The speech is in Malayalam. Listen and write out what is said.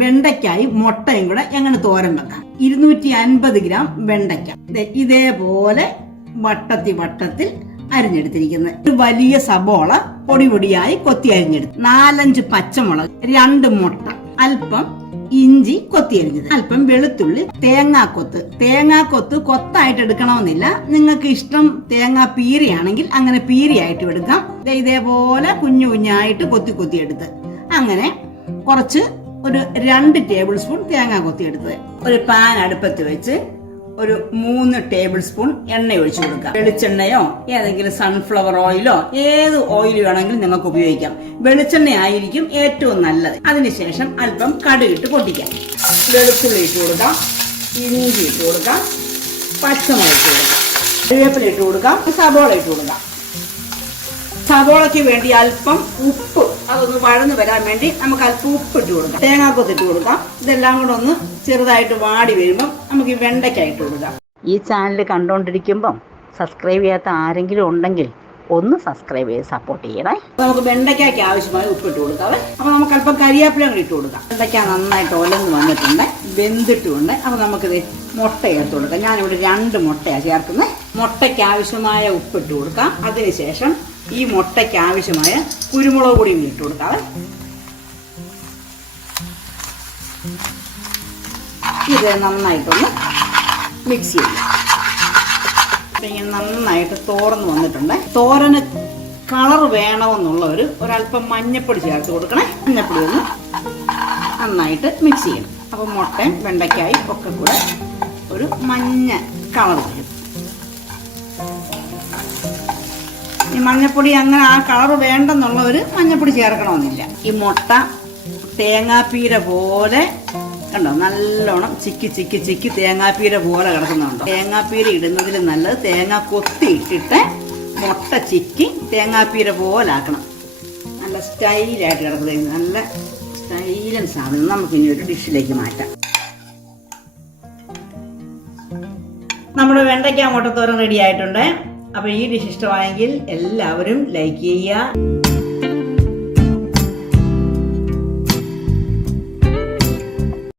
വെണ്ടയ്ക്കായും മുട്ടയും കൂടെ എങ്ങനെ തോരൻ വെക്കാം. ഇരുന്നൂറ്റി അൻപത് ഗ്രാം വെണ്ടയ്ക്ക. ഇതേപോലെ വട്ടത്തി വട്ടത്തിൽ അരിഞ്ഞെടുത്തിരിക്കുന്നത്. ഒരു വലിയ സബോള പൊടി പൊടിയായി കൊത്തി അരിഞ്ഞെടുത്തു. നാലഞ്ച് പച്ചമുളക് രണ്ട് മുട്ട അല്പം ഇഞ്ചി കൊത്തി അരിഞ്ഞത്. അല്പം വെളുത്തുള്ളി തേങ്ങാക്കൊത്ത് തേങ്ങാക്കൊത്ത് കൊത്തായിട്ട് എടുക്കണമെന്നില്ല. നിങ്ങൾക്ക് ഇഷ്ടം തേങ്ങാ പീരിയാണെങ്കിൽ അങ്ങനെ പീരിയായിട്ട് എടുക്കാം. ഇതേപോലെ കുഞ്ഞു കുഞ്ഞായിട്ട് കൊത്തി കൊത്തി എടുത്ത്. അങ്ങനെ കുറച്ച് ഒരു രണ്ട് ടേബിൾ സ്പൂൺ തേങ്ങ കൊത്തിയെടുത്തത് ഒരു പാൻ അടുപ്പത്ത് വെച്ച് ഒരു മൂന്ന് ടേബിൾ സ്പൂൺ എണ്ണ ഒഴിച്ചു കൊടുക്കാം വെളിച്ചെണ്ണയോ ഏതെങ്കിലും സൺഫ്ലവർ ഓയിലോ ഏത് ഓയിൽ വേണമെങ്കിലും നിങ്ങൾക്ക് ഉപയോഗിക്കാം. വെളിച്ചെണ്ണ ആയിരിക്കും ഏറ്റവും നല്ലത്. അതിനുശേഷം അല്പം കടുകിട്ട് പൊട്ടിക്കാം. വെളുത്തുള്ളി ഇട്ട് കൊടുക്കാം. ഇഞ്ചി ഇട്ട് കൊടുക്കാം. പച്ചമുളക് ഇട്ട് കൊടുക്കാം. കറിവേപ്പില ഇട്ട് കൊടുക്കാം. സബോള ഇട്ട് കൊടുക്കാം. സവോളയ്ക്ക് വേണ്ടി അല്പം ഉപ്പ് അതൊന്ന് വഴന്ന് വരാൻ വേണ്ടി നമുക്ക് അല്പം ഉപ്പ് ഇട്ട് കൊടുക്കാം. തേങ്ങാക്കൊത്ത് ഇട്ട് കൊടുക്കാം. ഇതെല്ലാം കൂടെ ഒന്ന് ചെറുതായിട്ട് വാടി വരുമ്പം നമുക്ക് ഈ വെണ്ടയ്ക്ക ഇട്ട് കൊടുക്കാം. ഈ ചാനൽ കണ്ടുകൊണ്ടിരിക്കുമ്പം സബ്സ്ക്രൈബ് ചെയ്യാത്ത ആരെങ്കിലും ഉണ്ടെങ്കിൽ ഒന്ന് സബ്സ്ക്രൈബ് ചെയ്ത് സപ്പോർട്ട് ചെയ്യണേ. നമുക്ക് വെണ്ടയ്ക്കയ്ക്ക് ആവശ്യമായി ഉപ്പ് ഇട്ട് കൊടുക്കാവേ അപ്പൊ നമുക്ക് അല്പം കരിയാപ്പില കൂടി ഇട്ട് കൊടുക്കാം. വെണ്ടയ്ക്ക നന്നായിട്ട് ഒലന്ന് വന്നിട്ടുണ്ട് വെന്തിട്ടുമുണ്ട് അപ്പൊ നമുക്കിത് മുട്ട ചേർത്ത് കൊടുക്കാം. ഞാനിവിടെ രണ്ട് മുട്ടയാണ് ചേർക്കുന്നത് മുട്ടയ്ക്ക് ആവശ്യമായ ഉപ്പ് ഇട്ട് കൊടുക്കാം. അതിനുശേഷം ഈ മുട്ടയ്ക്ക് ആവശ്യമായ കുരുമുളക് പൊടിയും ഇട്ട് കൊടുക്കാവേ ഇത് നന്നായിട്ടൊന്ന് മിക്സ് ചെയ്യാം. അപ്പൊ ഇങ്ങനെ നന്നായിട്ട് തോർന്ന് വന്നിട്ടുണ്ട്. തോരന് കളർ വേണമെന്നുള്ള ഒരു ഒരല്പം മഞ്ഞപ്പൊടി ചേർത്ത് കൊടുക്കണേ. മഞ്ഞപ്പൊടി ഒന്ന് നന്നായിട്ട് മിക്സ് ചെയ്യണം. അപ്പം മുട്ടയും വെണ്ടയ്ക്കായും ഒക്കെ കൂടെ ഒരു മഞ്ഞ കളർ വരും. ഈ മഞ്ഞപ്പൊടി അങ്ങനെ ആ കളർ വേണ്ടെന്നുള്ളവർ മഞ്ഞപ്പൊടി ചേർക്കണമെന്നില്ല. ഈ മുട്ട തേങ്ങാപ്പീര പോലെ കണ്ടോ? നല്ലോണം ചിക്കി ചിക്കി ചിക്കി തേങ്ങാപ്പീര പോലെ കിടക്കുന്നുണ്ടോ. തേങ്ങാപ്പീര ഇടുന്നതിൽ നല്ലത് തേങ്ങ കൊത്തി ഇട്ടിട്ട് മുട്ട ചിക്കി തേങ്ങാപ്പീര പോലെ ആക്കണം. നല്ല സ്റ്റൈലായിട്ട് കിടക്കുന്നത്. നല്ല സ്റ്റൈലൻ സാധനം. നമുക്ക് ഇനി ഒരു ഡിഷിലേക്ക് മാറ്റാം. നമ്മുടെ വെണ്ടയ്ക്ക മുട്ടത്തോരൻ റെഡി ആയിട്ടുണ്ട്. അപ്പൊ ഈ ഡിഷ് ഇഷ്ടമായെങ്കിൽ എല്ലാവരും ലൈക്ക് ചെയ്യുക.